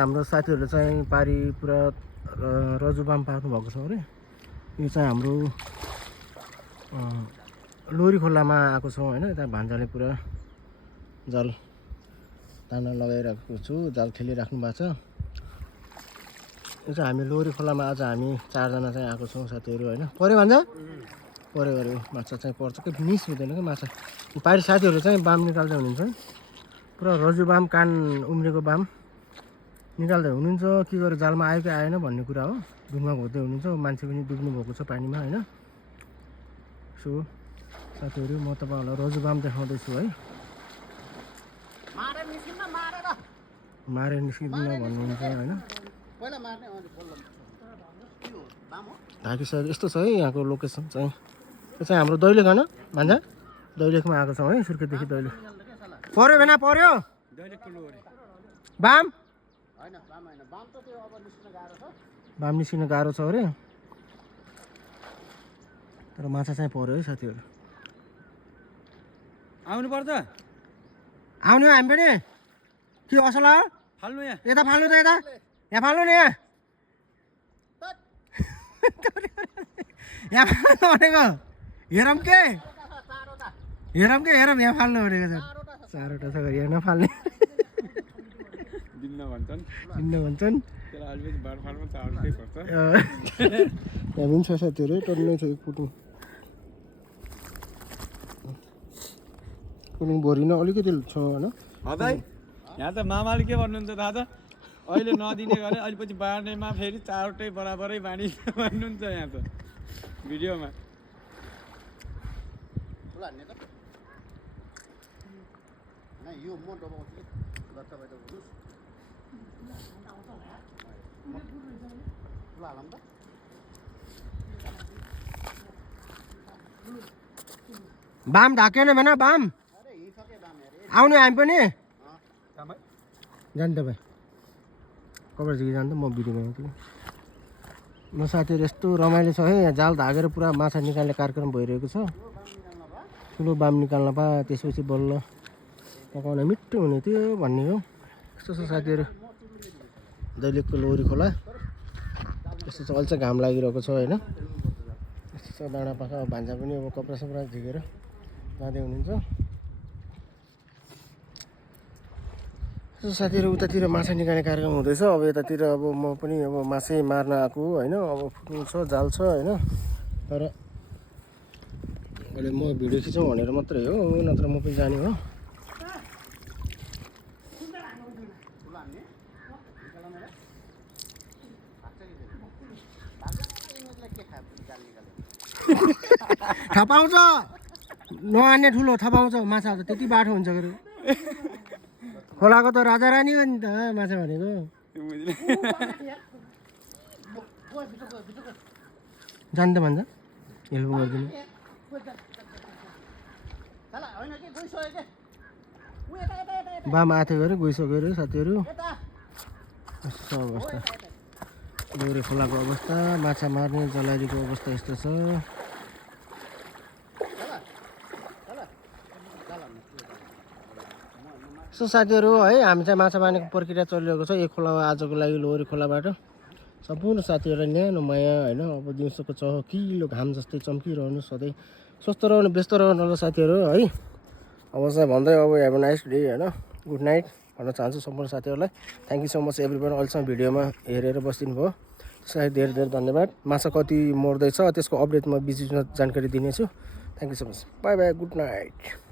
हाम्रो साथीहरूले चाहिँ पारी पुरा रजुबाम पार्नु भएको छ अरे। यो चाहिँ हाम्रो लोरी खोलामा आएको छौँ होइन। यता भान्जाले पुरा जाल तान्ना लगाइरहेको छु, जाल खेलिराख्नु भएको छ। यो चाहिँ हामी लोरी खोलामा आज हामी 4 जना चाहिँ आएको छौँ साथीहरू होइन। पर्यो भान्जा पर्यो अरे माछा चाहिँ पर्छ कि मिस हुँदैन कि माछा। पारी साथीहरूले चाहिँ बाम निकाल्दै हुनुहुन्छ, पुरा रजु बाम कान उम्रेको बाम निकाल्दै हुनुहुन्छ। के गरेर जालमा आयो कि आएन भन्ने कुरा हो। ढुङ्गा घोज्दै हुनुहुन्छ, मान्छे पनि डुब्नु भएको छ पानीमा होइन। सो साथीहरू म तपाईँहरूलाई रजु बाम देखाउँदैछु है। मारे निस्किँदैन भन्नुहुन्छ होइन। ढाकिसकेको यस्तो छ है यहाँको लोकेसन चाहिँ। यो चाहिँ हाम्रो दैलेख होइन भान्जा, दैलेखमा आएको छौँ है। सुर्खेतदेखि दैलेख पर्यो भेना पर्यो बाम बाम निस्किन गाह्रो छ अरे। तर माछा चाहिँ पर्यो है साथीहरू। आउनु पर्छ आउने हो हामी पनि। के असल हो फाल्नु यहाँ यता फाल्नु त यता यहाँ फाल्नु नि यहाँ यहाँ फाल्नु भनेको हेरौँ के हेरौँ के हेरौँ यहाँ फाल्नु भनेको छ। 4वटा छ यहाँ नफाल्ने दिन्न भन्छन् यहाँ पनि छ साथीहरू टन्नै छ। एक पुटुङ पुटुङ भरिन अलिकति छ होइन। यहाँ त मामाले के भन्नुहुन्छ थाहा छ, अहिले नदिने गरे अहिले पछि बाँड्नेमा फेरि 4वटै बराबरै बाँडी भन्नुहुन्छ यहाँ त भिडियोमा। बाम ढाकेन भएन बाम आउने हामी पनि जान्छ भाइ कभरेजदेखि जान्छ। म भिडियो बनाउँछु म साथीहरू। यस्तो रमाइलो छ है यहाँ। जाल धागेर पुरा माछा निकाल्ने कार्यक्रम भइरहेको छ। ठुलो बाम निकाल्न पा त्यसपछि बल्ल पकाउन मिठो हुने थियो भन्ने हो। यस्तो छ साथीहरू दैलेखको लोरी खोला। यस्तो छ अहिले चाहिँ घाम लागिरहेको छ होइन। यस्तो छ डाँडा पाखा भान्जा पनि अब कपडा सपडा झिकेर जाँदै हुनुहुन्छ। साथीहरू उतातिर माछा निकाल्ने कार्यक्रम हुँदैछ। अब यतातिर अब म पनि अब माछै मार्न आएको होइन। अब फुट्नु छ जाल छ होइन। तर अहिले म भिडियो खिचौँ भनेर मात्रै हो, नत्र म पनि जाने हो। थाहा पाउँछ नआन्ने ठुलो थाहा पाउँछ माछा त त्यति बाठो हुन्छ गरे। खोलाको त राजा रानी हो नि त माछा भनेको। जान्छ भन्छ हेल्प गरिदिनु। बाम आथ्यो गरे गइसक्यो अरे साथीहरू। यस्तो छ अवस्था लोरे खोलाको अवस्था। माछा मार्ने जलारीको अवस्था यस्तो छ। सो साथीहरू है हामी चाहिँ माछा मार्नेको प्रक्रिया चलिरहेको छ। एक खोला आजको लागि लोरी खोलाबाट सम्पूर्ण साथीहरूलाई न्यानो माया होइन। अब दिउँसोको चहकिलो घाम जस्तै चम्किरहनु, सधैँ स्वस्थ रहनु, व्यस्त रहनु होला साथीहरू है। अब चाहिँ भन्दै अब हेभ अ नाइस डे होइन, गुड नाइट भन्न चाहन्छु सम्पूर्ण साथीहरूलाई। Thank you so much everyone. अहिलेसम्म भिडियोमा हेरेर बसिदिनु भयो सायद धेरै धेरै धन्यवाद। माछा कति मर्दैछ त्यसको अपडेट म बिचमा जानकारी दिनेछु। Thank you so much. By by, good night.